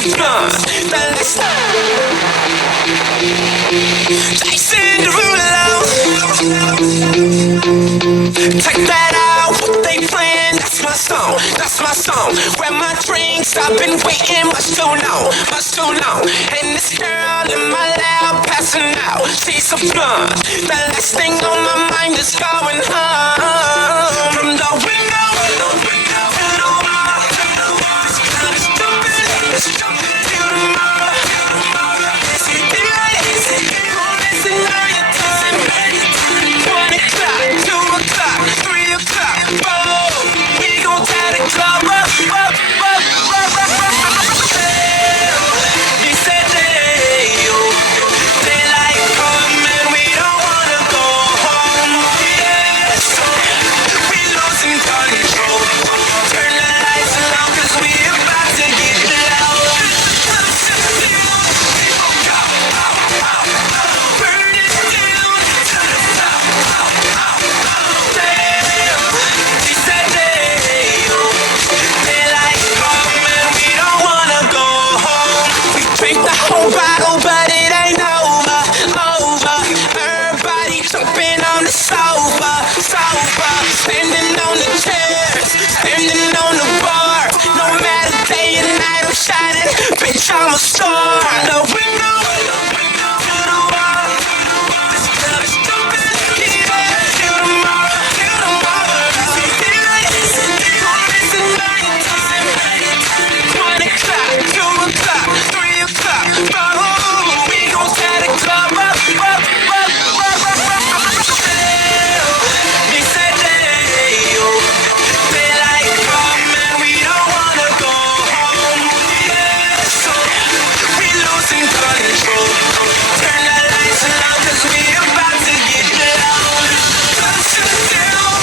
some blunt. Cinderella, take that out, what they playing, that's my song, that's my song. Grab my drinks, I've been waiting much too long, much too long. And this girl in my lap passing out, she's a blunt. The last thing on my mind is going home. From the window, to the wall, this kind of stupid, it's stupid. To the mama, is it daylight? Is it night time? 1 o'clock, 2 o'clock, 3 o'clock, 4. We gon' tie the club up. He said they like come and we don't wanna go home. Yeah, so we losing control. Turn the lights low 'cause we about to get loud. Burn it down to the top. He said they like come and we don't wanna go home. We drink the whole bottle, but it ain't over. Everybody jumping on the sofa. Standing on the chairs, standing on the bar. No matter day and night, I'm shining. Bitch, I'm a star. The window, to the wall. This club is jumping. Yeah, to tomorrow. Is it daylight? Is it night time? 1 o'clock, 2 o'clock, 3 o'clock, 4. We gon' tie the club up. He said they like come and we don't wanna go home. Yeah, so we losing control. Turn the lights low 'cause we about to get loud. Touch it down,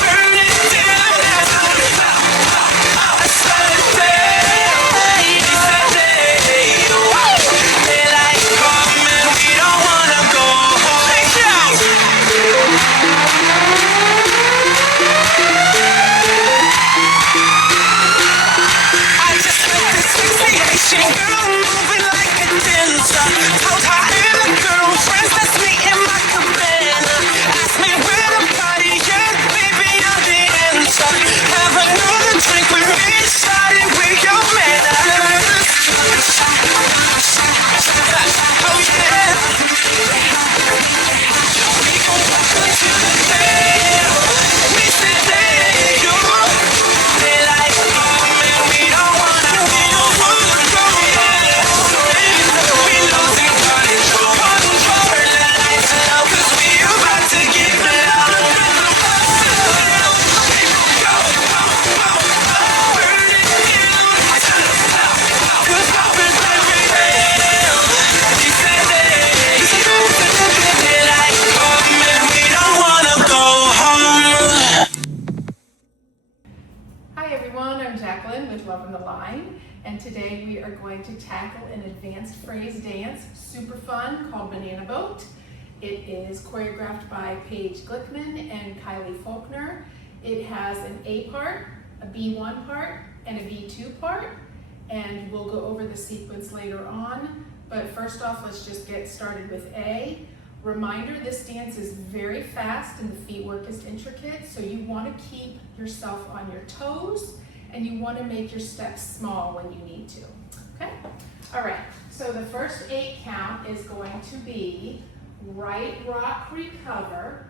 burn it down. I said he said they like come and we don't wanna go home. I just felt this sensation, girl moving like a dancer. Told her and the girlfriends, that's me in my cabana. Asked me where the party at, baby I'm the answer. Have another drink with me, starting with your manners. Oh yeah, we gon' walk until the day. We said they like come and we don't wanna go. We losing control. Turn the lights low 'cause we about to get loud. Burn it down to the top. 'Cause poppin' every day. He said they like come and we don't wanna go home. Hi everyone, I'm Jacqueline with Love on the Line, and today we are going to tackle an advanced phrase dance, super fun, called Banana Boat. It is choreographed by Paige Glickman and Kylie Faulkner. It has an A part, a B1 part, and a B2 part, and we'll go over the sequence later on. But first off, let's just get started with A. Reminder, this dance is very fast and the feet work is intricate, so you want to keep yourself on your toes and you want to make your steps small when you need to. Okay? All right, so the first 8 count is going to be right rock recover,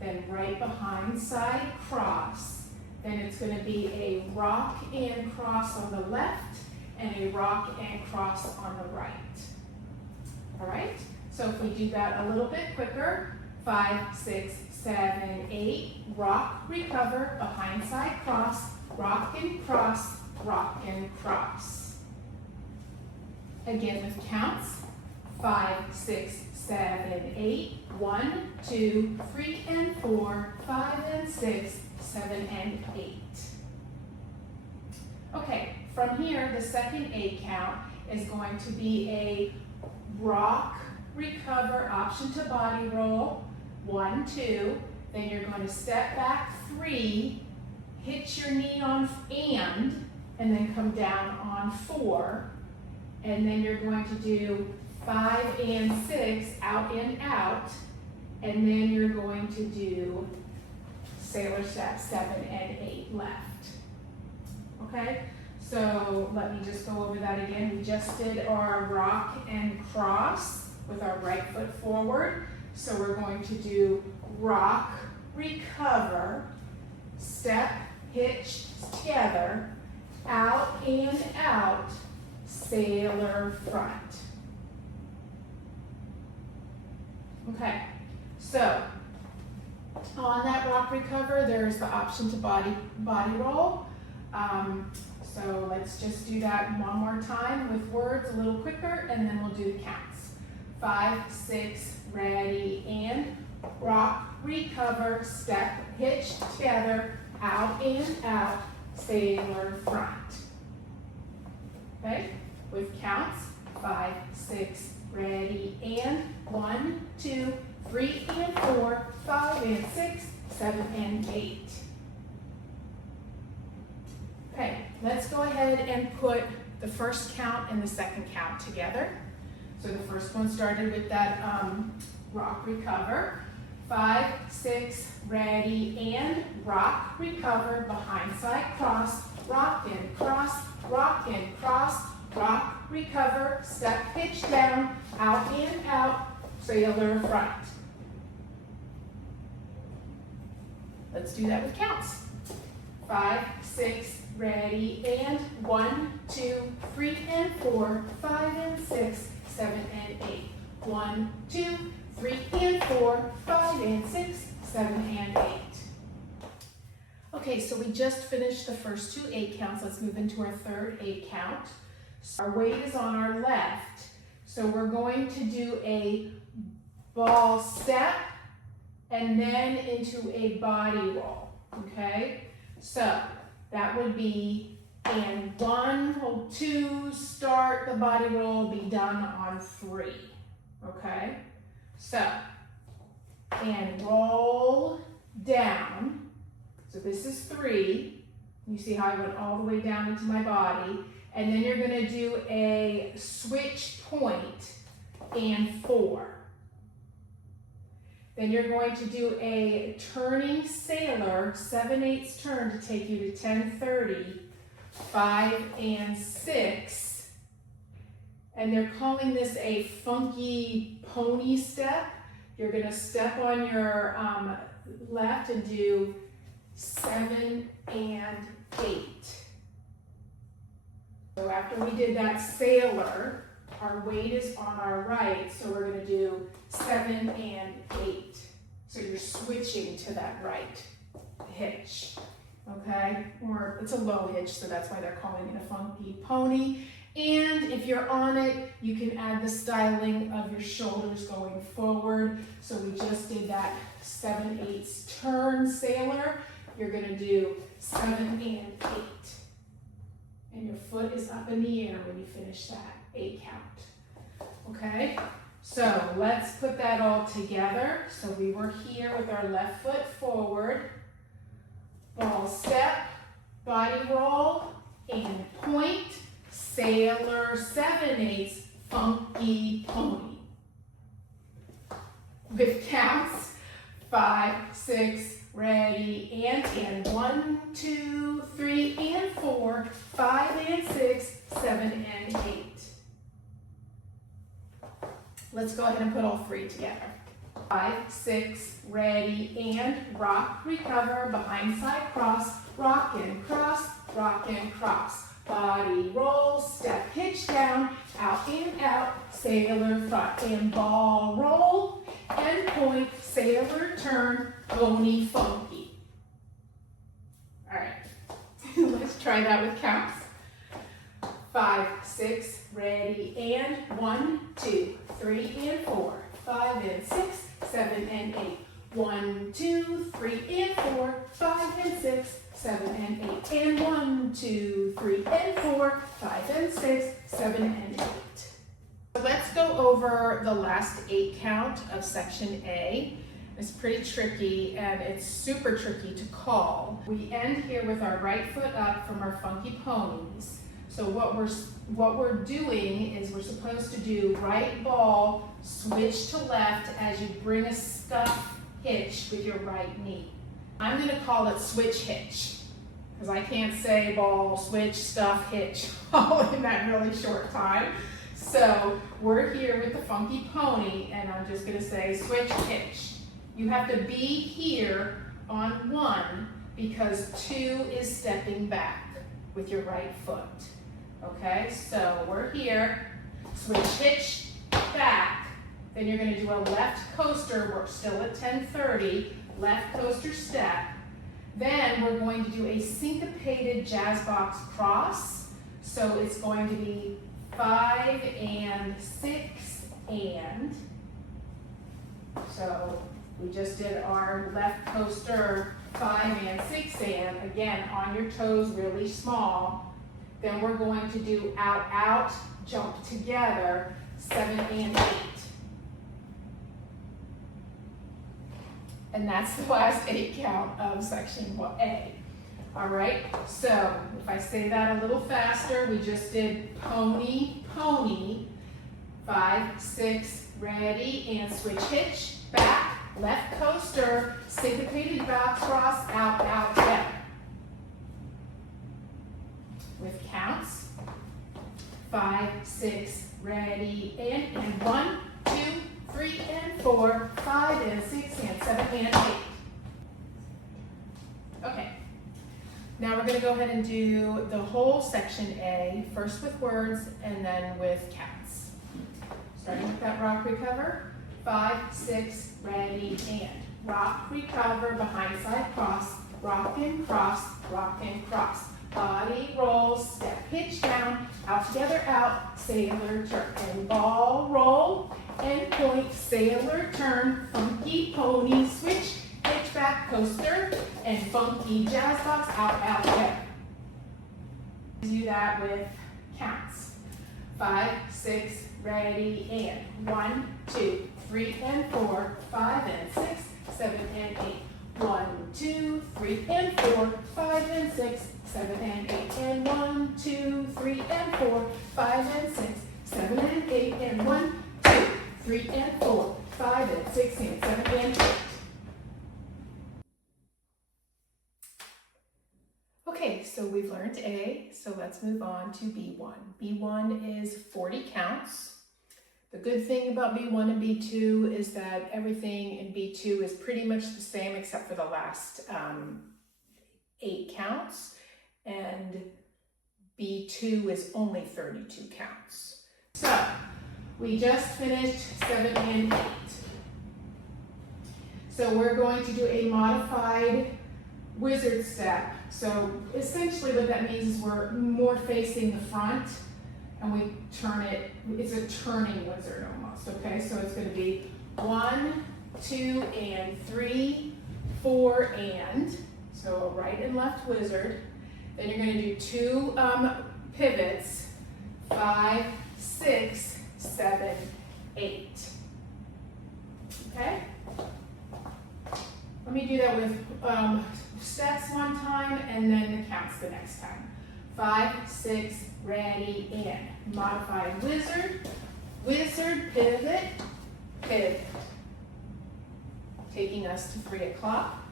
then right behind side cross, then it's going to be a rock and cross on the left and a rock and cross on the right. All right? So if we do that a little bit quicker, 5, 6, 7, 8, rock, recover, behind side cross, rock and cross, rock and cross. Again with counts, 5, 6, 7, 8, 1, 2, 3, and 4, 5 and 6, 7 and 8. Okay, from here, the second 8 count is going to be a rock, recover, option to body roll, 1, 2, then you're going to step back 3, hit your knee on and and then come down on 4, and then you're going to do 5 and 6, out and out, and then you're going to do sailor step 7 and 8 left. Okay, so let me just go over that again. We just did our rock and cross with our right foot forward. So we're going to do rock, recover, step, hitch together, out and out, sailor front. Okay, so on that rock recover, there's the option to body roll. So let's just do that one more time with words a little quicker, and then we'll do the counts. 5, 6, ready, and rock, recover, step, hitch together, out and out, sailor front. Okay, with counts, 5, 6, ready, and 1, 2, 3 and 4, 5 and 6, 7 and 8. Okay, let's go ahead and put the first count and the second count together. So the first one started with that rock recover. 5, 6, ready, and rock, recover, behind side cross, rock and cross, rock and cross, rock, recover, step, hitch down, out and out, sailor front. Let's do that with counts. 5, 6, ready, and 1, 2, 3 and 4, 5 and 6, 7 and 8. 1, 2, 3 and 4, 5 and 6, 7 and 8. Okay, so we just finished the first 2 8 counts. Let's move into our third 8 count. So our weight is on our left, so we're going to do a ball step and then into a body roll, okay? So that would be, and 1, hold 2, start the body roll, be done on 3, okay? So, and roll down. So this is 3. You see how I went all the way down into my body. And then you're gonna do a switch point and 4. Then you're going to do a turning sailor, 7/8 turn to take you to 10:30, 5 and 6. And they're calling this a funky pony step. You're gonna step on your left and do 7 and 8. So after we did that sailor, our weight is on our right, so we're gonna do 7 and 8. So you're switching to that right hitch, okay? Or it's a low hitch, so that's why they're calling it a funky pony. And if you're on it, you can add the styling of your shoulders going forward. So we just did that 7/8 turn sailor. You're gonna do 7 and 8. And your foot is up in the air when you finish that 8 count. Okay, so let's put that all together. So we were here with our left foot forward, ball step, body roll, and point, sailor 7/8, funky pony. With counts, 5, 6, ready, and 1, 2, 3 and 4, 5 and 6, 7 and 8. Let's go ahead and put all 3 together. 5, 6, ready, and rock, recover, behind side cross, rock and cross, rock and cross. Body roll, step, hitch down, out and out, sailor front, and ball roll, and point, sailor turn, pony funky. All right, let's try that with counts. 5, 6, ready, and 1, 2, 3 and 4, 5 and 6, 7 and 8. 1, 2, 3 and 4, 5 and 6, 7 and 8. And 1, 2, 3 and 4, 5 and 6, 7 and 8. So let's go over the last 8 count of section A. is pretty tricky, and it's super tricky to call. We end here with our right foot up from our funky ponies. So what we're doing is we're supposed to do right ball, switch to left as you bring a scuff hitch with your right knee. I'm gonna call it switch hitch, because I can't say ball, switch, stuff, hitch all in that really short time. So we're here with the funky pony, and I'm just gonna say switch hitch. You have to be here on 1 because 2 is stepping back with your right foot. Okay, so we're here, switch hitch, back. Then you're gonna do a left coaster, we're still at 10:30, left coaster step. Then we're going to do a syncopated jazz box cross. So it's going to be 5 and 6 and. So we just did our left coaster 5 and 6 and, again, on your toes, really small. Then we're going to do out, out, jump together, 7 and 8. And that's the last 8 count of section A. All right, so if I say that a little faster, we just did pony, pony, 5, 6, ready, and switch hitch, back, left coaster, syncopated box cross, out, out, down. With counts, 5, 6, ready, and 1, 2, 3, and 4, 5, and 6, and 7, and 8. Okay, now we're going to go ahead and do the whole section A, first with words and then with counts. Starting with that rock recover, 5, 6, ready, and rock recover, behind side cross, rock and cross, rock and cross. Body roll, step hitch down, out together out, sailor turn, and ball roll, and point, sailor turn, funky pony, switch, hitch back coaster, and funky jazz box, out, out, down. Do that with counts. 5, 6, ready, and 1, 2, 3, and 4, 5, and 6, 7, and 8. 1, 2, 3, and 4, 5, and 6, 7, and 8, and 1, 2, 3, and 4, 5, and 6, 7, and 8, and 1, 2, 3, and 4, 5, and 6, and 7, and 8. Okay, so we've learned A, so let's move on to B1. B1 is 40 counts. The good thing about B1 and B2 is that everything in B2 is pretty much the same except for the last 8 counts, and B2 is only 32 counts. So we just finished 7 and 8. So we're going to do a modified wizard step. So essentially what that means is we're more facing the front, and we turn it, it's a turning wizard almost, okay? So it's gonna be 1, 2, and 3, 4, and. So a right and left wizard. Then you're gonna do 2 pivots, 5, 6, 7, 8. Okay? Let me do that with steps one time and then the counts the next time. 5, 6, ready, and modified wizard, wizard, pivot, pivot. Taking us to 3 o'clock.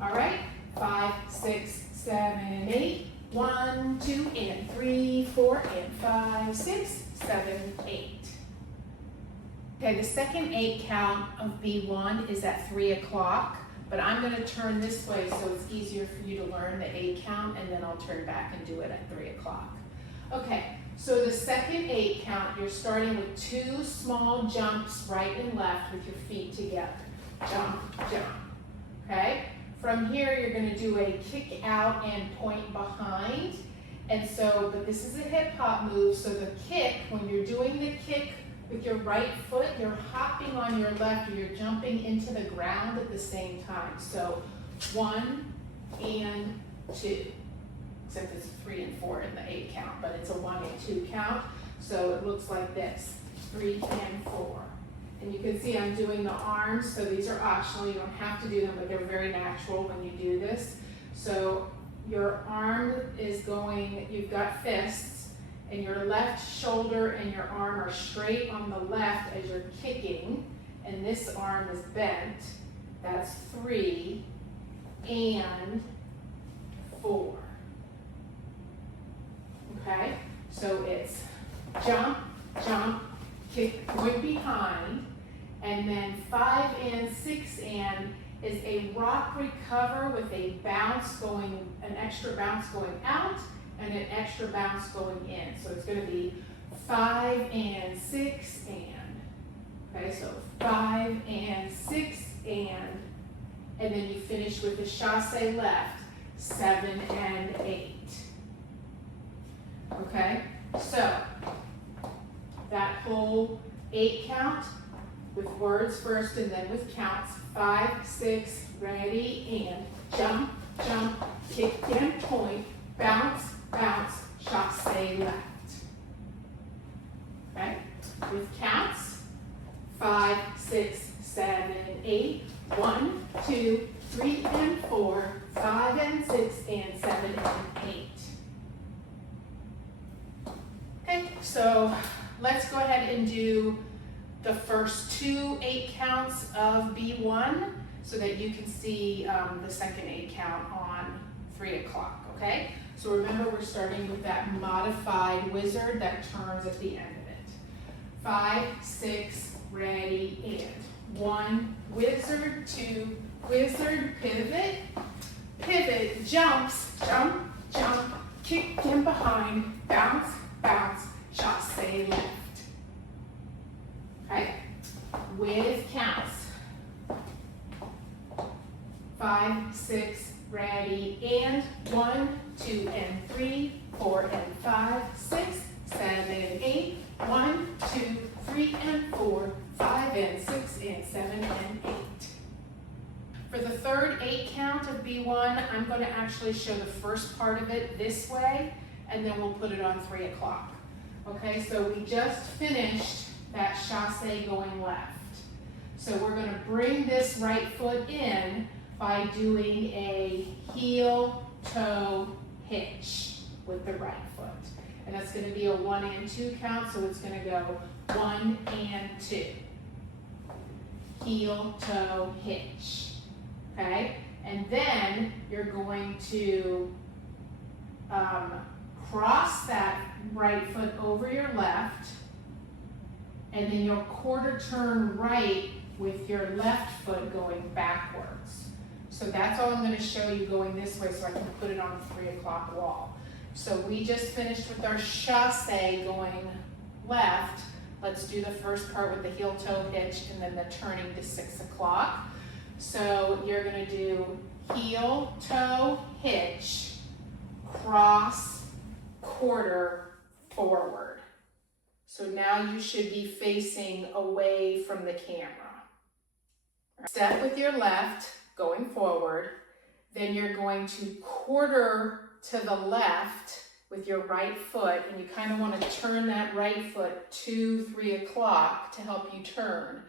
All right, 5, 6, 7, and 8. 1, 2, and 3, 4, and 5, 6, 7, 8. Okay, the second 8 count of B1 is at 3 o'clock. But I'm going to turn this way so it's easier for you to learn the 8 count, and then I'll turn back and do it at 3 o'clock. Okay, so the second 8 count, you're starting with 2 small jumps right and left with your feet together. Jump, jump, okay? From here, you're going to do a kick out and point behind. And so, but this is a hip hop move, so the kick, when you're doing the kick with your right foot, you're hopping on your left, or you're jumping into the ground at the same time. So 1 and 2, except it's 3 and 4 in the 8 count, but it's a 1 and 2 count. So it looks like this, 3 and 4. And you can see I'm doing the arms, so these are optional. You don't have to do them, but they're very natural when you do this. So your arm is going, you've got fists, and your left shoulder and your arm are straight on the left as you're kicking, and this arm is bent. That's 3 and 4. Okay, so it's jump, jump, kick, point behind, and then 5 and 6 and is a rock recover with a bounce going, an extra bounce going out and an extra bounce going in. So it's going to be 5 and 6 and. Okay, so 5 and 6 and then you finish with the chassé left, 7 and 8. Okay, so that whole 8 count with words first and then with counts. 5, 6, ready, and jump, jump, kick and point, bounce, bounce, chassé left. Okay, with counts. 5, 6, 7, 8. 1, 2, 3 and 4, 5 and 6 and 7 and 8. Okay, so let's go ahead and do the first 2 8 counts of B1 so that you can see the second 8 count on 3 o'clock, okay? So remember, we're starting with that modified wizard that turns at the end of it. 5, 6, ready, and 1, wizard, 2, wizard, pivot, pivot, jumps, jump, jump, kick in behind, bounce, bounce, chassé left. Okay, with counts. 5, 6, ready, and 1, 2 and 3, 4 and 5, 6, 7, 8, 1, 2, 3 and 4, 5 and 6 and 7 and 8. For the third 8 count of B1, I'm going to actually show the first part of it this way, and then we'll put it on 3 o'clock. Okay, so we just finished that chassé going left. So we're going to bring this right foot in by doing a heel toe hitch with the right foot. And that's going to be a 1 and 2 count, so it's going to go 1 and 2. Heel toe hitch. Okay, and then you're going to cross that right foot over your left, and then you'll quarter turn right with your left foot going backwards. So that's all I'm going to show you going this way so I can put it on the 3 o'clock wall. So we just finished with our chassé going left. Let's do the first part with the heel toe hitch and then the turning to 6 o'clock. So you're going to do heel toe hitch, cross, quarter, forward. So now you should be facing away from the camera. Step with your left, going forward. Then you're going to quarter to the left with your right foot, and you kind of want to turn that right foot to 3 o'clock to help you turn.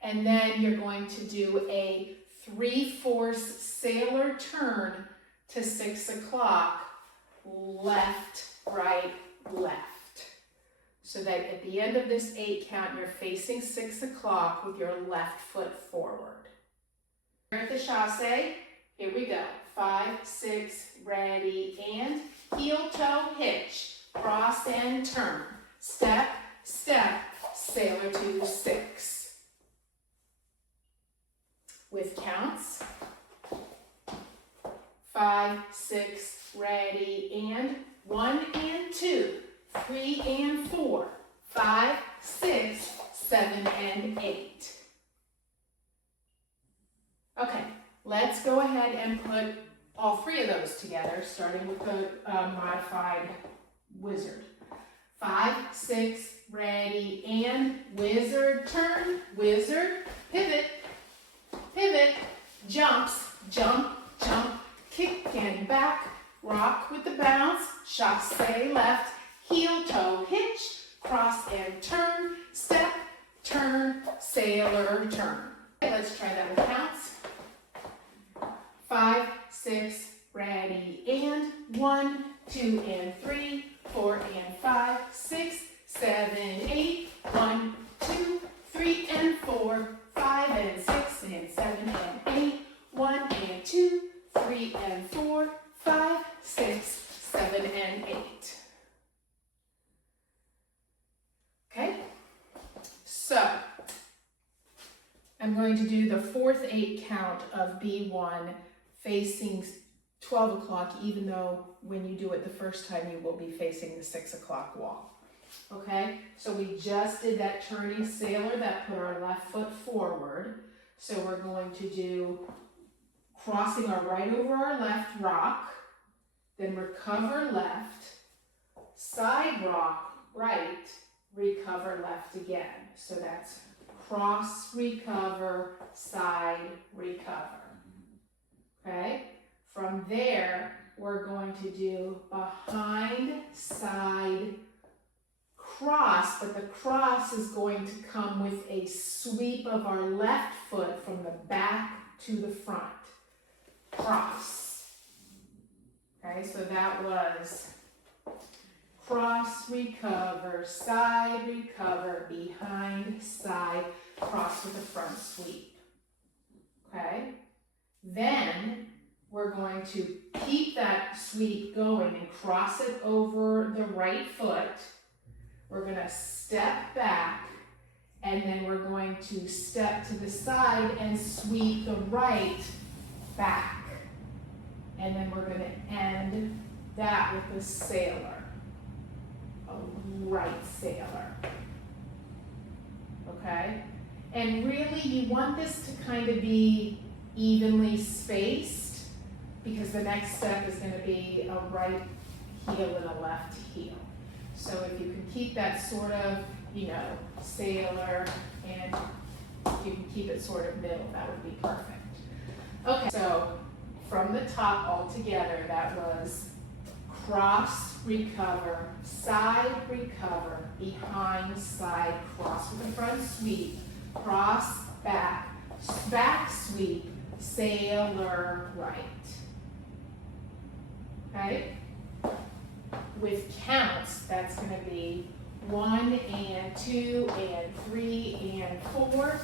And then you're going to do a 3/4 sailor turn to 6 o'clock, left, right, left. So that at the end of this 8 count, you're facing 6 o'clock with your left foot forward. Here at the chassé, here we go. 5, 6, ready, and heel toe hitch, cross and turn. Step, step, sailor to 6. With counts. 5, 6, ready, and 1 and 2, 3 and 4, 5, 6, 7 and 8. Okay, let's go ahead and put all 3 of those together, starting with the modified wizard. 5, 6, ready, and wizard, turn, wizard, pivot, pivot, jumps, jump, jump, kick and back, rock with the bounce, chassé left, heel toe hitch, cross and turn, step, turn, sailor, turn. Okay, let's try that with counts. 5, 6, ready, and 1, 2, and 3, 4, and 5, 6, 7, 8, 1, 2, 3, and 4, 5, and 6, and 7, and 8, 1, and 2, 3, and 4, 5, 6, 7, and 8. Okay, so I'm going to do the fourth 8 count of B1 facing 12 o'clock, even though when you do it the first time you will be facing the 6 o'clock wall. Okay, so we just did that turning sailor that put our left foot forward. So we're going to do crossing our right over our left rock, then recover left, side rock right, recover left again. So that's cross, recover, side, recover. Okay, from there we're going to do behind, side, cross, but the cross is going to come with a sweep of our left foot from the back to the front. Cross. Okay, so that was cross, recover, side, recover, behind, side, cross with a front sweep. Okay, then we're going to keep that sweep going and cross it over the right foot. We're going to step back, and then we're going to step to the side and sweep the right back. And then we're going to end that with a sailor, a right sailor. Okay? And really, you want this to kind of be evenly spaced, because the next step is going to be a right heel and a left heel. So if you can keep that sort of, sailor, and if you can keep it sort of middle, that would be perfect. Okay, so from the top all together, that was cross, recover, side, recover, behind, side, cross with a front sweep, cross, back, back sweep, sailor, right. Okay? With counts, that's going to be 1 and 2 and 3 and 4,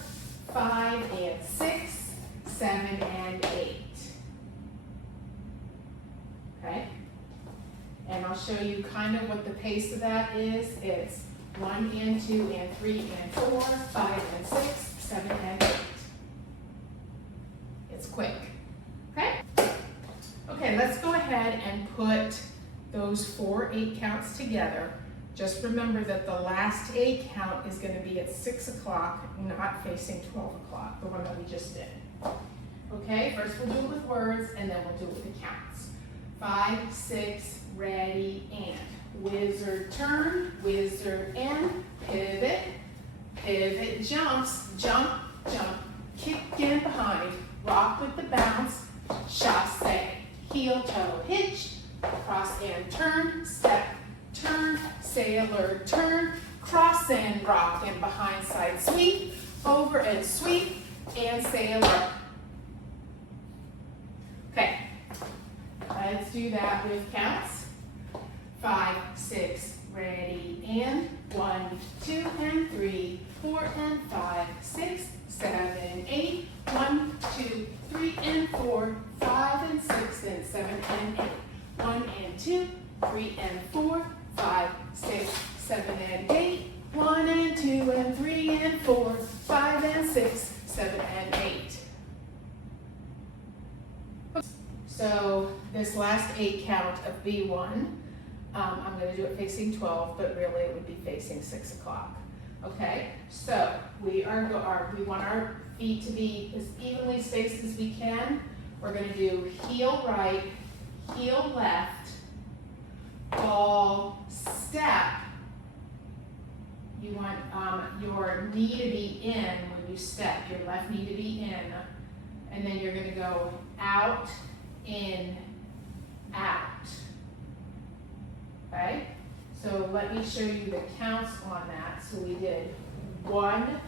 5 and 6, 7 and 8. Okay? And I'll show you kind of what the pace of that is. It's 1 and 2 and 3 and 4, 5 and 6, 7 and 8. It's quick. Okay? Okay, let's go ahead and put those 4 8 counts together. Just remember that the last 8 count is going to be at 6 o'clock, not facing 12 o'clock, the one that we just did. Okay, first we'll do it with words, and then we'll do it with the counts. 5, 6, ready, and. Wizard turn, wizard and, pivot, pivot jumps, jump, jump, kick in behind, rock with the bounce, chasse, heel toe hitch, cross and turn, step, turn, sailor turn, cross and rock and behind side sweep, over and sweep, and sailor. Okay, let's do that with counts. 5, 6, ready, and 1, 2, and 3, 4, and 5, 6, 7, 8, 1, 2, 3, and 4, 5, and 6, and 7, and 8. 1 and 2, 3 and 4, 5, 6, 7 and 8. 1 and 2 and 3 and 4, 5 and 6, 7 and 8. So this last 8 count of B1, I'm going to do it facing 12, but really it would be facing 6 o'clock. Okay, so we want our feet to be as evenly spaced as we can. We're going to do heel right, heel left, ball, step. You want your knee to be in when you step, your left knee to be in, and then you're going to go out, in, out. Okay, so let me show you the counts on that. So we did 1,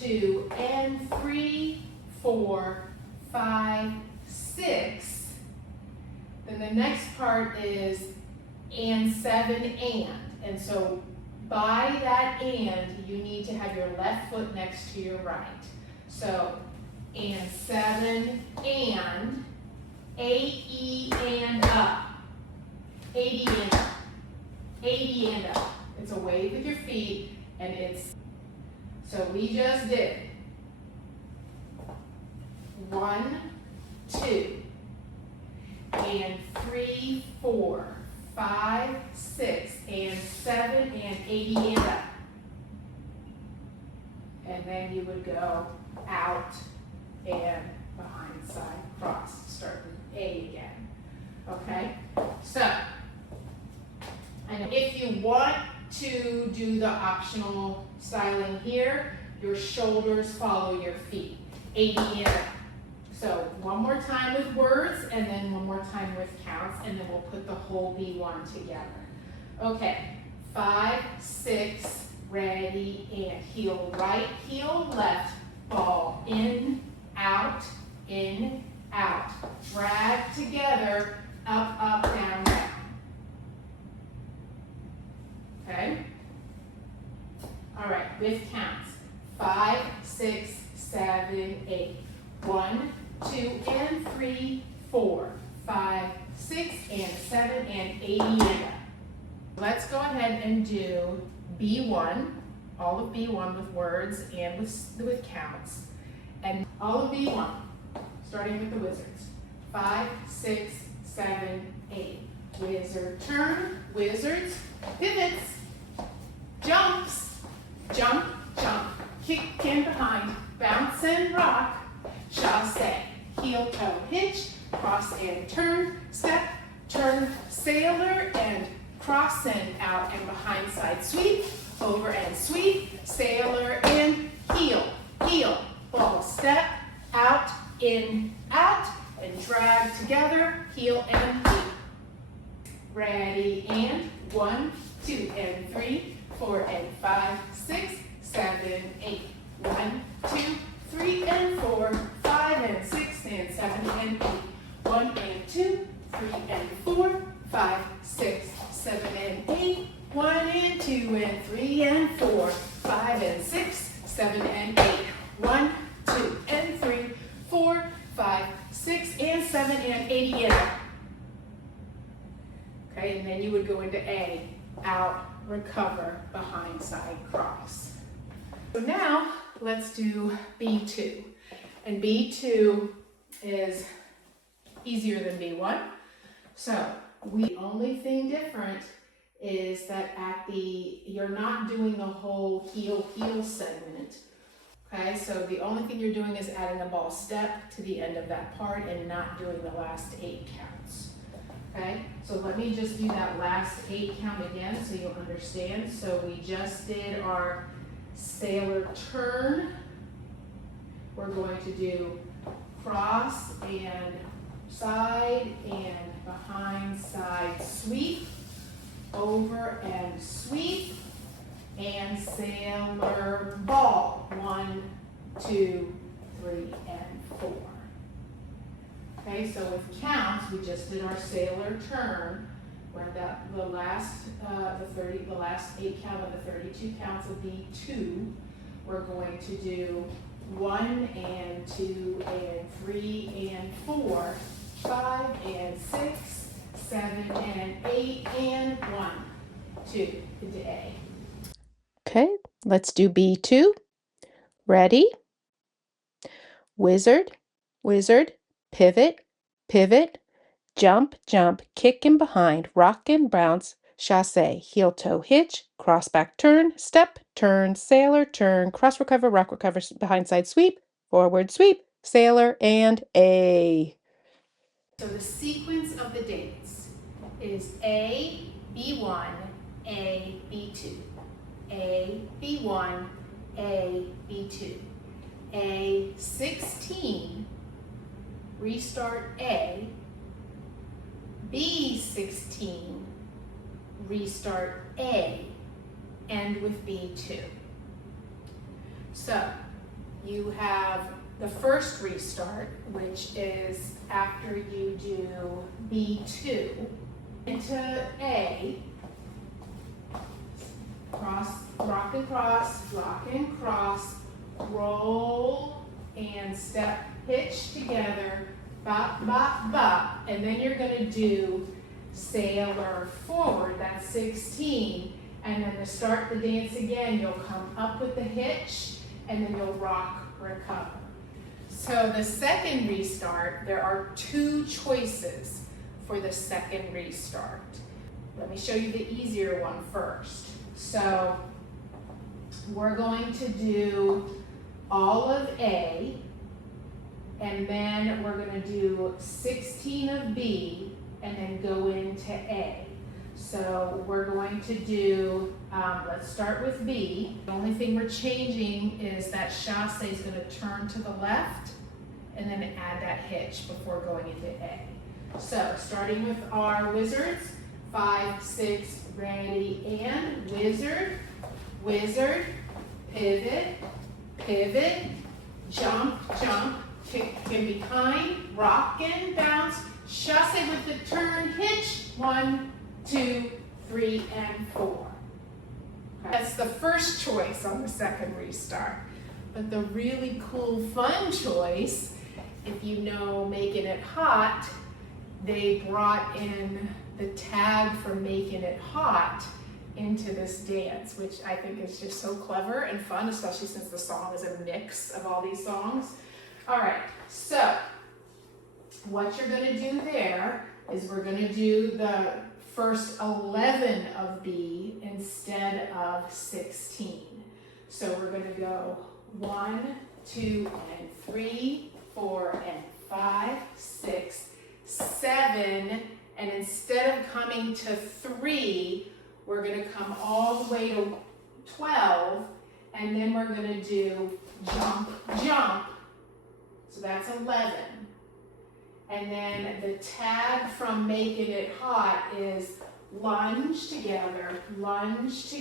2, and 3, 4, 5, 6. Then the next part is and 7 and. And so by that and, you need to have your left foot next to your right. So and 7 and 8E and up. 80 and up. 80 and up. It's a wave with your feet, and it's, so we just did 1, 2, and 3, 4, 5, 6, and 7, and 80 and up. And then you would go out and behind side cross, start with A again. Okay? So, and if you want to do the optional styling here, your shoulders follow your feet. 80 and up. So one more time with words, and then one more time with counts, and then we'll put the whole B1 together. Okay, 5, 6, ready, and heel right, heel left, ball in, out, drag together, up, up, down, down. Okay? All right, with counts. 5, 6, 7, 8. 1, 2, and 3, 4, 5, 6, and 7, and 80 and up. Let's go ahead and do B1, all of B1 with words and with counts. And all of B1, starting with the wizards. 5, 6, 7, 8. Wizard turn, wizards, pivots, jumps, jump, jump, kick and behind, bounce and rock, chasse, heel toe hitch, cross and turn, step, turn, sailor, and cross and out and behind side sweep, over and sweep, sailor and heel, heel, ball step, out, in, out, and drag together, heel and heel. Ready, and 1, 2, and 3, 4, and 5, 6, 7, 8. 1, 2, 3, and 4, 5, and 6, and 7, and 8. 1 and 2, 3, and 4, 5, 6, 7, and 8. 1 and 2, and 3, and 4, 5, and 6, 7, and 8. 1, 2, and 3, 4, 5, 6, and 7, and 80 and up. Okay, and then you would go into A, out, recover, behind side cross. So now let's do B2. And B2 is easier than B1. So the only thing different is that you're not doing the whole heel segment. Okay, so the only thing you're doing is adding a ball step to the end of that part and not doing the last 8 counts. Okay, so let me just do that last 8 count again so you'll understand. So we just did our sailor turn. We're going to do cross and side and behind side sweep, over and sweep, and sailor ball. 1, 2, 3, and 4. Okay, so with counts, we just did our sailor turn. We're at the last 8 count of the 32 counts of B2. We're going to do 1 and 2 and 3 and 4, 5 and 6, 7 and 8 and 1, 2 into A. Okay, let's do B2. Ready? Wizard, wizard, pivot, pivot, jump, jump, kick and behind, rock and bounce, chasse, heel toe hitch, cross back turn, step, turn, sailor, turn, cross recover, rock recover, behind side sweep, forward sweep, sailor, and A. So the sequence of the dates is A, B1, A, B2. A, B1, A, B2. A, 16, restart A. B, 16, restart A, end with B2. So you have the first restart, which is after you do B2 into A, cross, rock and cross, roll and step, hitch together, bop, bop, bop, and then you're gonna do sailor forward, that's 16, and then to start the dance again, you'll come up with the hitch, and then you'll rock, recover. So the second restart, there are two choices for the second restart. Let me show you the easier one first. So we're going to do all of A, and then we're going to do 16 of B, and then go into A. So we're going to do, let's start with B. The only thing we're changing is that chasse is going to turn to the left, and then add that hitch before going into A. So starting with our wizards, 5, 6, ready, and wizard, wizard, pivot, pivot, jump, jump, kick in behind, rock and bounce, chasse with the turn, hitch, 1, 2, 3, and 4. That's the first choice on the second restart. But the really cool, fun choice, if you know Making It Hot, they brought in the tag for Making It Hot into this dance, which I think is just so clever and fun, especially since the song is a mix of all these songs. All right, so what you're gonna do there is we're gonna do the first 11 of B instead of 16. So we're gonna go 1, 2, and 3, 4, and 5, 6, 7, and instead of coming to 3, we're gonna come all the way to 12, and then we're gonna do jump, jump. So that's 11. And then the tag from Making It Hot is lunge together, lunge,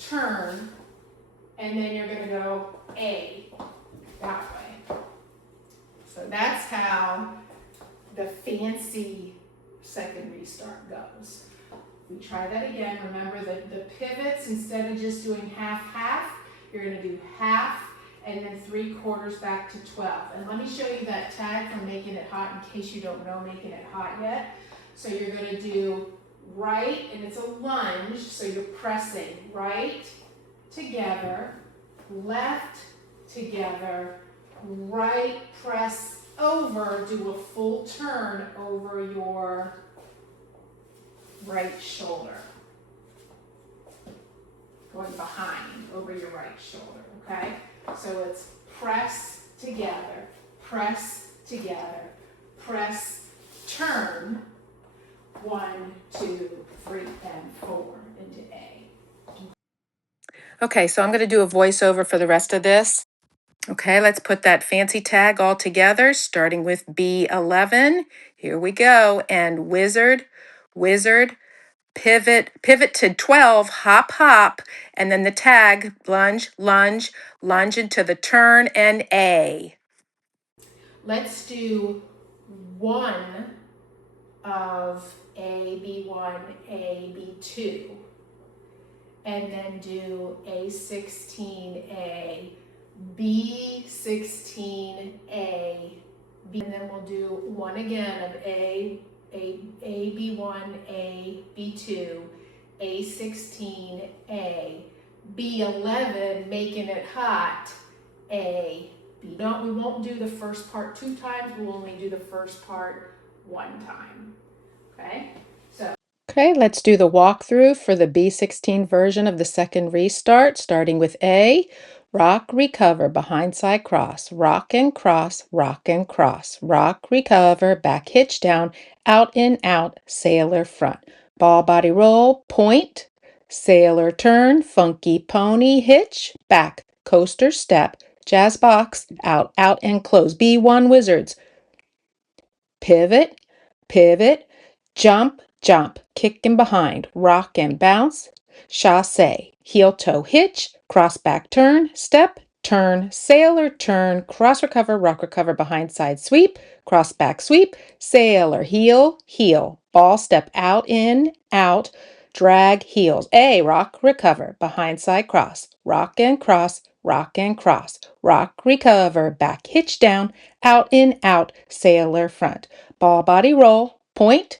turn, and then you're gonna go A, that way. So that's how the fancy second restart goes. We try that again. Remember that the pivots, instead of just doing half, you're gonna do half and then 3/4 back to 12. And let me show you that tag from Making It Hot in case you don't know Making It Hot yet. So you're gonna do right, and it's a lunge, so you're pressing right together, left together, right, press over, do a full turn over your right shoulder. Going behind, over your right shoulder, okay? So it's press, press, turn, 1, 2, 3, and 4 into A. Okay, so I'm going to do a voiceover for the rest of this. Okay, let's put that fancy tag all together, starting with B11. Here we go. And wizard, wizard, pivot, pivot to 12, hop, hop, and then the tag, lunge, lunge, lunge into the turn and A. Let's do 1 of A, B1, A, B2, and then do A16A, B16A, B, and then we'll do 1 again of A, B1, A, B2, A16A, B11, Making It Hot, A, B. We won't do the first part 2 times, we'll only do the first part 1 time, okay? Okay, let's do the walkthrough for the B16 version of the second restart, starting with A. Rock, recover, behind side cross, rock and cross, rock and cross, rock, recover, back hitch down, out in out, sailor front, ball body roll, point, sailor turn, funky pony, hitch, back, coaster step, jazz box, out, out and close, B1 wizards, pivot, pivot, jump, jump, kick and behind, rock and bounce, chasse, heel toe hitch, cross back turn, step, turn, sailor, turn, cross recover, rock recover, behind side sweep, cross back sweep, sailor, heel, heel, ball step out, in, out, drag, heels, A, rock, recover, behind side cross, rock and cross, rock and cross, rock, recover, back hitch down, out, in, out, sailor, front, ball body roll, point,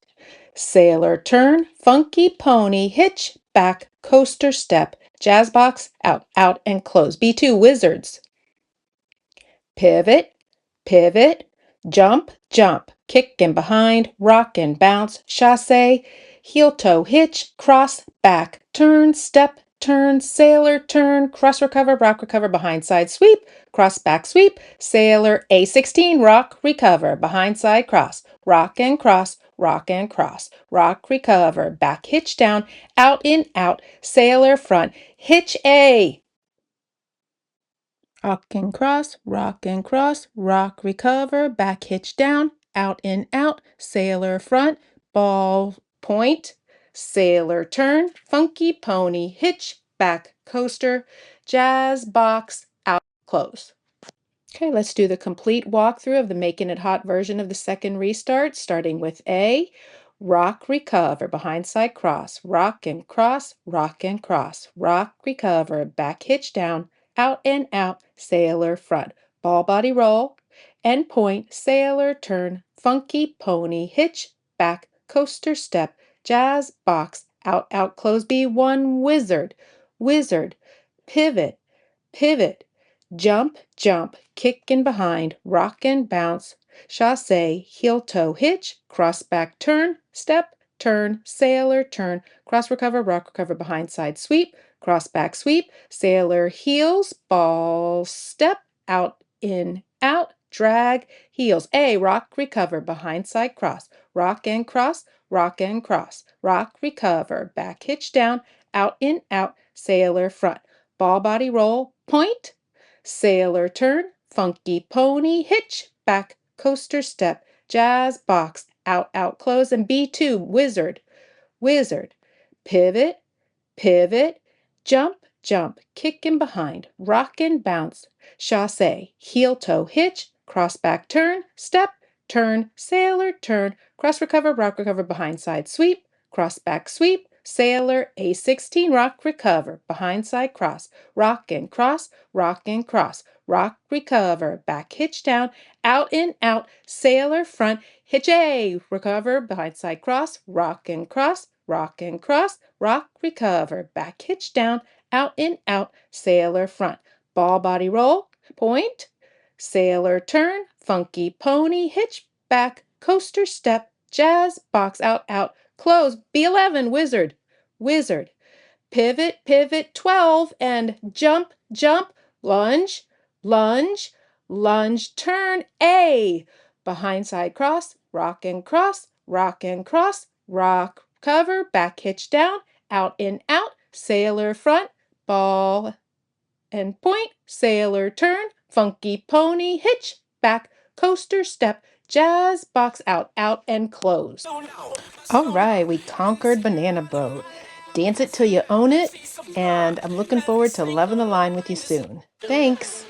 sailor turn, funky pony, hitch, back, coaster step, jazz box, out, out, and close. B2, wizards. Pivot, pivot, jump, jump, kick and behind, rock and bounce, chasse, heel toe hitch, cross, back, turn, step, turn, sailor, turn, cross recover, rock recover, behind side sweep, cross back sweep, sailor, A16, rock, recover, behind side cross, rock and cross, rock and cross, rock, recover, back hitch down, out, in, out, sailor, front, hitch A. Rock and cross, rock, recover, back hitch down, out, in, out, sailor front, ball point, sailor turn, funky pony, hitch, back coaster, jazz box, out, close. Okay, let's do the complete walkthrough of the Making It Hot version of the second restart, starting with A, rock, recover, behind side cross, rock and cross, rock and cross, rock, recover, back hitch down, out and out, sailor front, ball body roll, end point, sailor turn, funky pony, hitch, back, coaster step, jazz box, out, out, close, B1, wizard, wizard, pivot, pivot, jump, jump, kick and behind, rock and bounce, chasse, heel toe hitch, cross back turn, step, turn, sailor turn, cross recover, rock recover, behind side sweep, cross back sweep, sailor heels, ball step, out, in, out, drag, heels, A, rock recover, behind side cross, rock and cross, rock and cross, rock recover, back hitch down, out, in, out, sailor front, ball body roll, point, sailor turn, funky pony, hitch, back, coaster step, jazz box, out, out, close, and B2, wizard, wizard, pivot, pivot, jump, jump, kick and behind, rock and bounce, chasse, heel toe hitch, cross back turn, step, turn, sailor turn, cross recover, rock recover, behind side sweep, cross back sweep, sailor, A16, rock recover, behind side cross, rock and cross, rock and cross, rock recover, back hitch down, out and out, sailor front, hitch A, recover, behind side cross, rock and cross, rock and cross, rock, recover, back hitch down, out and out, sailor front, ball body roll, point, sailor turn, funky pony, hitch back, coaster step, jazz box, out, out, close, B11, wizard, wizard, pivot, pivot, 12, and jump, jump, lunge, lunge, lunge, turn, A, behind side cross, rock and cross, rock and cross, rock, cover, back hitch down, out in, out, sailor front, ball and point, sailor turn, funky pony, hitch, back, coaster step, jazz box, out, out, and close. So now, All right, we conquered Banana Boat. Dance it till you own it, and I'm looking forward to loving the line with you soon. Thanks.